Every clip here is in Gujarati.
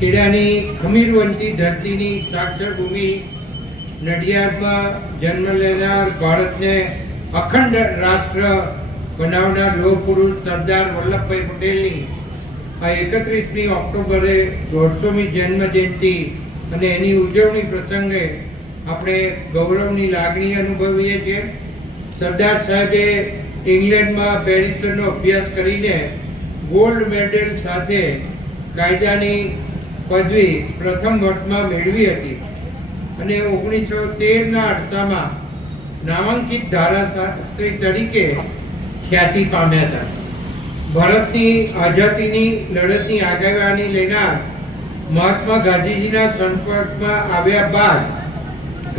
ખેડાની ખમીરવંતી ધરતીની સાક્ષર ભૂમિ નડિયાદમાં જન્મ લેનાર ભારતને અખંડ રાષ્ટ્ર બનાવનાર લોહ પુરુષ સરદાર વલ્લભભાઈ પટેલની આ 31મી ઓક્ટોબરે 150મી જન્મ જયંતિ અને એની ઉજવણી પ્રસંગે આપણે ગૌરવની લાગણી અનુભવીએ છીએ. સરદાર સાહેબે ઇંગ્લેન્ડમાં બેરિસ્ટરનો અભ્યાસ કરીને ગોલ્ડ મેડલ સાથે કાયદાની પદવી પ્રથમ વર્ષમાં મેળવી હતી અને 1913ના અરસામાં નામાંકિત ધારાશાસ્ત્રી તરીકે ખ્યાતિ પામ્યા હતા. ભારતની આઝાદીની લડતની આગેવાની લેનાર મહાત્મા ગાંધીજીના સંપર્કમાં આવ્યા બાદ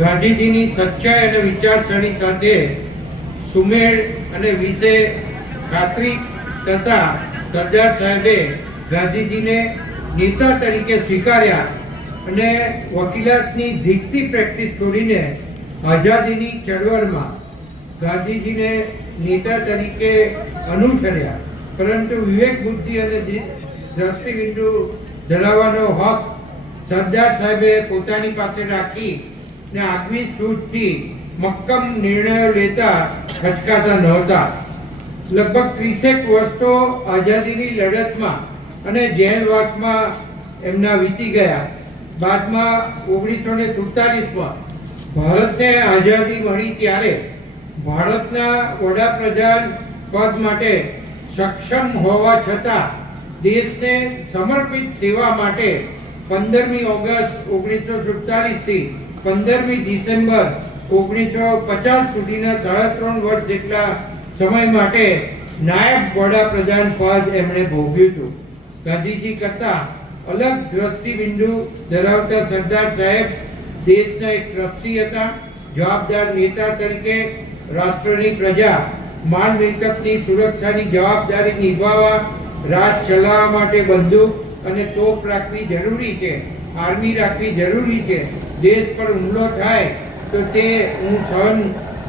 ગાંધીજીની સચ્ચાઈ અને વિચારસરણી સાથે સુમેળ અને વિશે ખાતરી થતાં સરદાર સાહેબે ગાંધીજીને નેતા તરીકે સ્વીકાર્યા અને વકીલાતની ધીકતી પ્રેક્ટિસ છોડીને આઝાદીની ચળવળમાં ગાંધીજીને નેતા તરીકે અનુસર્યા. પરંતુ વિવેક બુદ્ધિ અને દ્રષ્ટિબિંદુ ધરાવવાનો હક સરદાર સાહેબે પોતાની પાસે રાખી ને આગવી સૂઝથી મક્કમ નિર્ણયો લેતા ખચકાતા નહોતા. લગભગ 30 વર્ષો આઝાદીની લડતમાં અને જેલવાસમાં એમના વીતી ગયા. બાદમાં 1947માં ભારતને આઝાદી મળી ત્યારે ભારતના વડાપ્રધાન પદ માટે સક્ષમ હોવા છતાં દેશને સમર્પિત સેવા માટે 15મી ઓગસ્ટ 1947 થી 15મી ડિસેમ્બર 1950 સુધીના 3.5 વર્ષ જેટલા સમય માટે નાયબ વડાપ્રધાન પદ એમણે ભોગ્યું હતું. ગાંધીજી કરતાં અલગ દ્રષ્ટિબિંદુ ધરાવતા સરદાર સાહેબ દેશના એક ટ્રસ્ટી હતા. જવાબદાર નેતા તરીકે રાષ્ટ્રની પ્રજા માલ મિલકતની સુરક્ષાની જવાબદારી નિભાવવા રાજ ચલાવવા માટે બંદૂક અને તોપ રાખવી જરૂરી છે, આર્મી રાખવી જરૂરી છે. દેશ પર હુમલો થાય તો તે હું સહન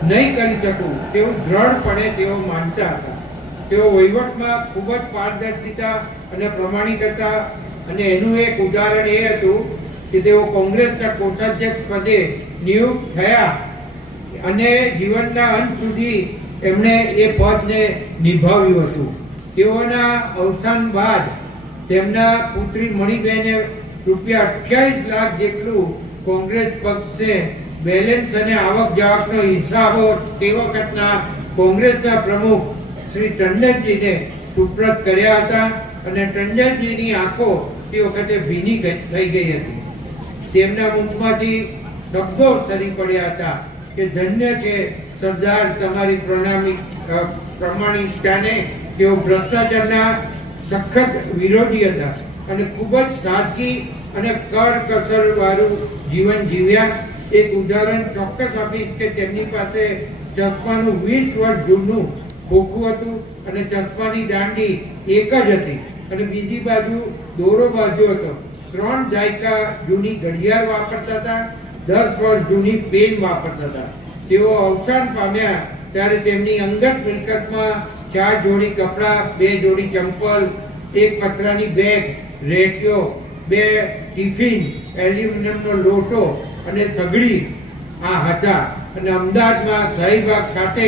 નહીં કરી શકું તેવું દ્રઢપણે તેઓ માનતા હતા. તેઓ વહીવટમાં ખૂબ જ પારદર્શિતા અને પ્રમાણિક હતા અને એનું એક ઉદાહરણ એ હતું કે તેઓ કોંગ્રેસના કોષાધ્યક્ષ પદે નિયુક્ત થયા અને જીવનના અંત સુધી એમણે એ પદને નિભાવ્યું હતું. તેઓના અવસાન બાદ તેમના પુત્રી મણિબેને ₹28 લાખ જેટલું કોંગ્રેસ પક્ષે બેલેન્સ અને આવક જાવકનો હિસાબો તે વખતના કોંગ્રેસના પ્રમુખ શ્રી ટંડનજીને સુપ્રત કર્યા હતા અને ટંડનજીની આંખો તે વખતે ભીની થઈ ગઈ હતી. તેમના મુખમાંથી શબ્દો સરી પડ્યા હતા કે ધન્ય છે સરદાર તમારી પ્રમાણિકતાને. તેઓ ભ્રષ્ટાચારના સખત વિરોધી હતા અને ખૂબ જ સાદગી અને કરકસર વાળું જીવન જીવ્યા. એક ઉદાહરણ ચોક્કસ આપીશ કે તેમની પાસે ચશ્માનું 20 વર્ષ જૂનું ખોખું હતું અને ચશ્માની દાંડી એક જ હતી અને બીજી બાજુ દોરો બાજુ હતો. 3 દાયકા જૂની ઘડિયાળ વાપરતા હતા, 10 વર્ષ જૂની પેન વાપરતા હતા. તેઓ અવસાન પામ્યા ત્યારે તેમની અંગત મિલકતમાં 4 જોડી કપડાં, 2 જોડી ચંપલ, 1 પતરાની બેગ, રેડિયો, 2 ટિફિન, એલ્યુમિનિયમનો લોટો અને સગડી આ હતા. અને અમદાવાદમાં શાહીબાગ ખાતે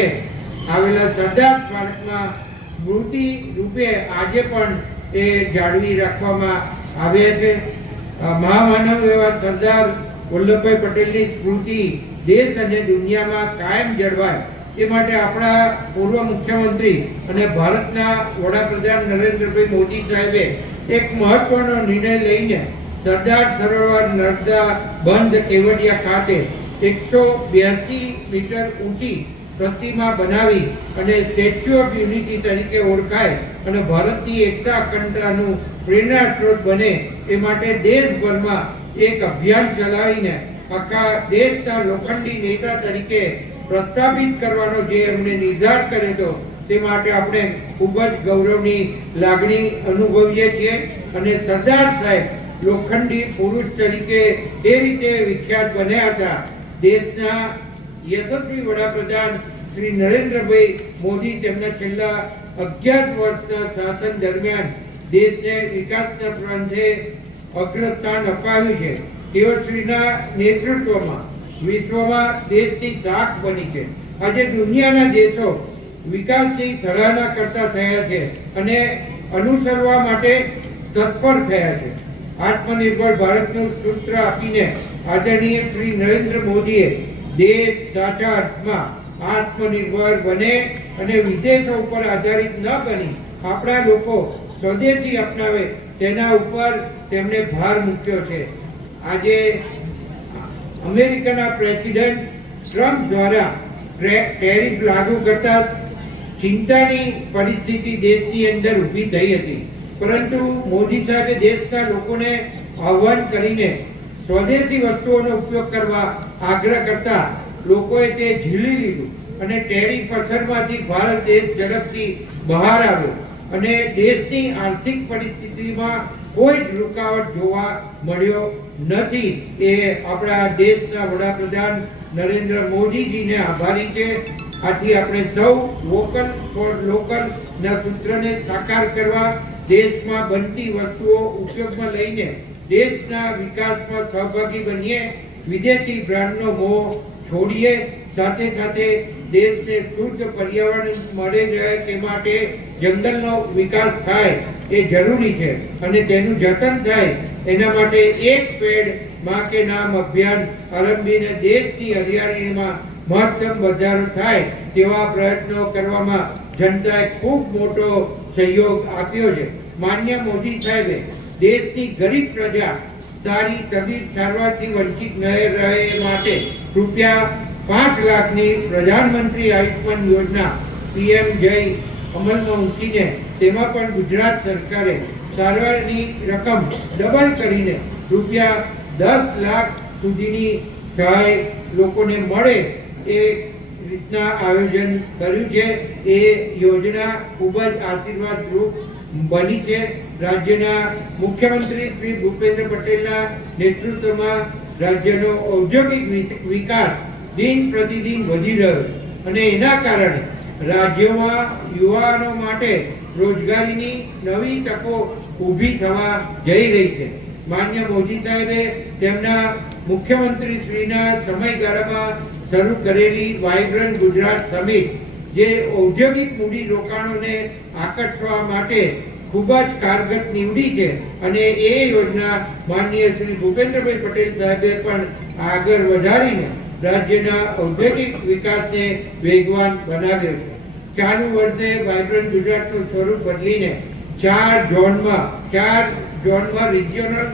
આવેલા સરદાર સ્મારકમાં સ્મૃતિ રૂપે આજે પણ એ જાળવી રાખવામાં આવે છે. મહામાનવ એવા સરદાર વલ્લભભાઈ પટેલની સ્મૃતિ દેશ અને દુનિયામાં કાયમ જળવાય એ માટે આપણા પૂર્વ મુખ્યમંત્રી અને ભારતના વડાપ્રધાન નરેન્દ્રભાઈ મોદી સાહેબે એક મહત્વનો નિર્ણય લઈને સરદાર સરોવર નર્મદા બંધ કેવડિયા ખાતે 182 મીટર ઊંચી પ્રતિમા બનાવી અને સ્ટેચ્યુ ઓફ યુનિટી તરીકે ઓળખાય અને ભારતની એકતા અખંડતાનું પ્રેરણા સ્ત્રોત બને એ માટે દેશભરમાં એક અભિયાન ચલાવીને આખા દેશના લોખંડી નેતા તરીકે પ્રસ્થાપિત કરવાનો જે એમણે નિર્ધાર કર્યો હતો તે માટે આપણે ખૂબ જ ગૌરવની લાગણી અનુભવીએ છીએ. અને સરદાર સાહેબ લોખંડી પુરુષ તરીકે એ રીતે વિખ્યાત બન્યા હતા. દેશના યશસ્વી વડાપ્રધાન શ્રી નરેન્દ્રભાઈ મોદી તેમના છેલ્લા 11 વર્ષના શાસન દરમિયાન દેશને વિકાસના પંથે અગ્રસ્થાન અપાવ્યું છે. તેઓશ્રીના નેતૃત્વમાં વિશ્વમાં દેશની શાખ બની છે. આજે દુનિયાના દેશો વિકાસની સરાહના કરતા થયા છે અને અનુસરવા માટે તત્પર થયા છે. આત્મનિર્ભર ભારતનું સૂત્ર આપીને આદરણીય શ્રી નરેન્દ્ર મોદીએ દેશ સાચા અર્થમાં આત્મનિર્ભર બને અને વિદેશો ઉપર આધારિત ન બની આપણા લોકો સ્વદેશી અપનાવે તેના ઉપર તેમણે ભાર મૂક્યો છે. આજે અમેરિકાના પ્રેસિડેન્ટ ટ્રમ્પ દ્વારા ટેરિફ લાગુ કરતા ચિંતાની પરિસ્થિતિ દેશની અંદર ઊભી થઈ હતી, પરંતુ મોદી સાહેબે દેશના લોકોને આહ્વાન કરીને સ્વદેશી વસ્તુઓનો ઉપયોગ કરવા આગ્રહ કરતા લોકોએ તે ઝીલી લીધું અને ટેરિફ અસરમાંથી ભારત દેશ ઝડપથી બહાર આવ્યો અને દેશની આર્થિક પરિસ્થિતિમાં કોઈ જ રૂકાવટ જોવા મળ્યો નથી. એ આપણા દેશના વડાપ્રધાન નરેન્દ્ર મોદીજીને આભારી છે. આથી આપણે સૌ વોકલ ફોર લોકલના સૂત્રને સાકાર કરવા દેશમાં બનતી વસ્તુઓ ઉપયોગમાં લઈને દેશના વિકાસમાં સહભાગી બનીએ. વિદેશી બ્રાન્ડનો મોહ છોડીએ. સાથે સાથે દેશને શુદ્ધ પર્યાવરણ મળે રહે તે માટે જંગલનો વિકાસ થાય એ જરૂરી છે અને તેનું જતન થાય એના માટે એક પેડ માં કે નામ અભિયાન આરંભીને દેશની હરિયાળીમાં મહત્તમ વધારો થાય તેવા પ્રયત્નો કરવામાં જનતાએ ખૂબ મોટો સહયોગ આપ્યો છે. માન્ય મોદી સાહેબે દેશની ગરીબ પ્રજા સારી તબીબ સારવારથી વંચિત ન રહે માટે રૂપિયા 5 લાખની પ્રધાનમંત્રી આયુષ્માન યોજના PM જય અમલમાં મૂકીને તેમાં પણ ગુજરાત સરકારે સારવારની રકમ ડબલ કરીને રૂપિયા 10 લાખ સુધીની સહાય લોકોને મળે એ રીતના આયોજન કર્યું છે. એ યોજના ખૂબ જ આશીર્વાદરૂપ બની છે. રાજ્યના મુખ્યમંત્રી શ્રી ભૂપેન્દ્ર પટેલના નેતૃત્વમાં રાજ્યનો ઔદ્યોગિક વિકાસ દિન પ્રતિદિન વધી રહ્યો અને એના કારણે રાજ્યોમાં યુવાનો માટે રોજગારીની નવી તકો ઊભી થવા જઈ રહી છે. માન્ય મોદી સાહેબે તેમના મુખ્યમંત્રી શ્રીના સમયગાળામાં શરૂ કરેલી વાઇબ્રન્ટ ગુજરાત સમિટ જે ઔદ્યોગિક મૂડી રોકાણોને આકર્ષવા માટે ખૂબ જ કારગર નીવડી છે અને એ યોજના માનનીય શ્રી ભૂપેન્દ્રભાઈ પટેલ સાહેબે પણ આગળ વધારીને રાજ્યના ઔદ્યોગિક વિકાસને વેગવાન બનાવ્યો છે. ચાલુ વર્ષે વાઇબ્રન્ટ ગુજરાતનું સ્વરૂપ બદલીને 4 ઝોનમાં રિજિયોનલ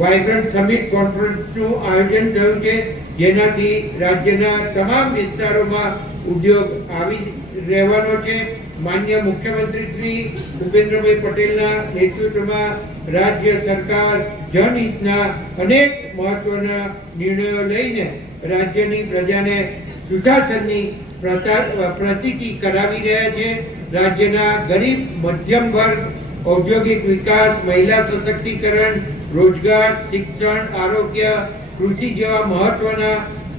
વાઇબ્રન્ટ સમિટ કોન્ફરન્સનું આયોજન થયું છે, જેનાથી રાજ્યના તમામ વિસ્તારોમાં ઉદ્યોગ આવી રહેવાનો છે. માન્ય મુખ્યમંત્રી શ્રી ભૂપેન્દ્રભાઈ પટેલના નેતૃત્વમાં રાજ્ય સરકાર જનહિતના અનેક મહત્વના નિર્ણયો લઈને રાજ્યની પ્રજાને સુશાસનની પ્રતીતિ કરાવી રહ્યા છે. રાજ્યના ગરીબ મધ્યમ વર્ગ ઔદ્યોગિક વિકાસ, મહિલા સશક્તિકરણ, રોજગાર, શિક્ષણ, આરોગ્ય, કૃષિ જેવા મહત્વના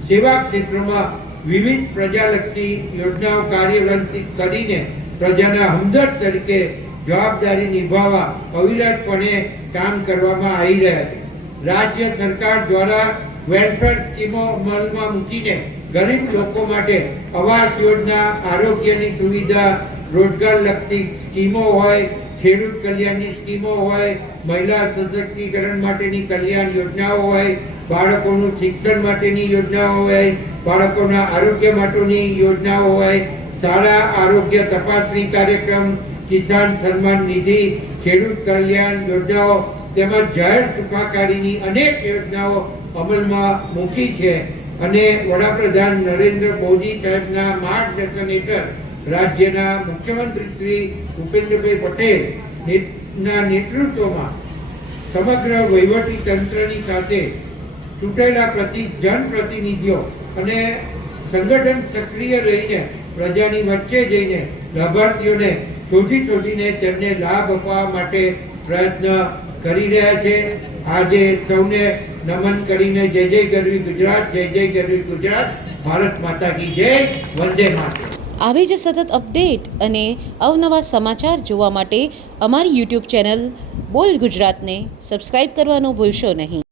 સેવા ક્ષેત્રોમાં વિવિધ પ્રજાલક્ષી યોજનાઓ કાર્યરત કરીને પ્રજાના હમદર્દ તરીકે જવાબદારી નિભાવવા અવિરતપણે કામ કરવામાં આવી રહ્યા છે. રાજ્ય સરકાર દ્વારા વેલફેર સ્કીમો અમલમાં મૂકીને ગરીબ લોકો માટે આવાસ યોજના, આરોગ્યની સુવિધા, રોજગારલક્ષી સ્કીમો હોય, ખેડૂત કલ્યાણની સ્કીમો હોય, મહિલા સશક્તિકરણ માટેની કલ્યાણ યોજનાઓ હોય, બાળકોનું શિક્ષણ માટેની યોજનાઓ હોય, બાળકોના આરોગ્ય માટેની યોજનાઓ હોય, શાળા આરોગ્ય તપાસણી કાર્યક્રમ, કિસાન સન્માન નિધિ, ખેડૂત કલ્યાણ યોજનાઓ તેમજ જાહેર સુખાકારીની અનેક યોજનાઓ અમલમાં મૂકી છે અને વડાપ્રધાન નરેન્દ્ર મોદી સાહેબના માર્ગદર્શન હેઠળ રાજ્યના મુખ્યમંત્રી શ્રી ભૂપેન્દ્રભાઈ પટેલના નેતૃત્વમાં સમગ્ર વહીવટી તંત્રની સાથે ચૂંટાયેલા જનપ્રતિનિધિઓ અને સંગઠન સક્રિય રહીને પ્રજાની વચ્ચે જઈને લાભાર્થીઓને શોધીને તેમને લાભ અપાવવા માટે પ્રયત્ન કરી રહ્યા છે. આજે સૌને નમન કરીને જય જય ગરવી ગુજરાત, જય જય ગરવી ગુજરાત, ભારત માતા કી જય, વંદે માતરમ. આવી જ સતત અપડેટ અને અવનવા સમાચાર જોવા માટે અમારી યુટ્યુબ ચેનલ બોલ ગુજરાતને સબસ્ક્રાઈબ કરવાનું ભૂલશો નહીં.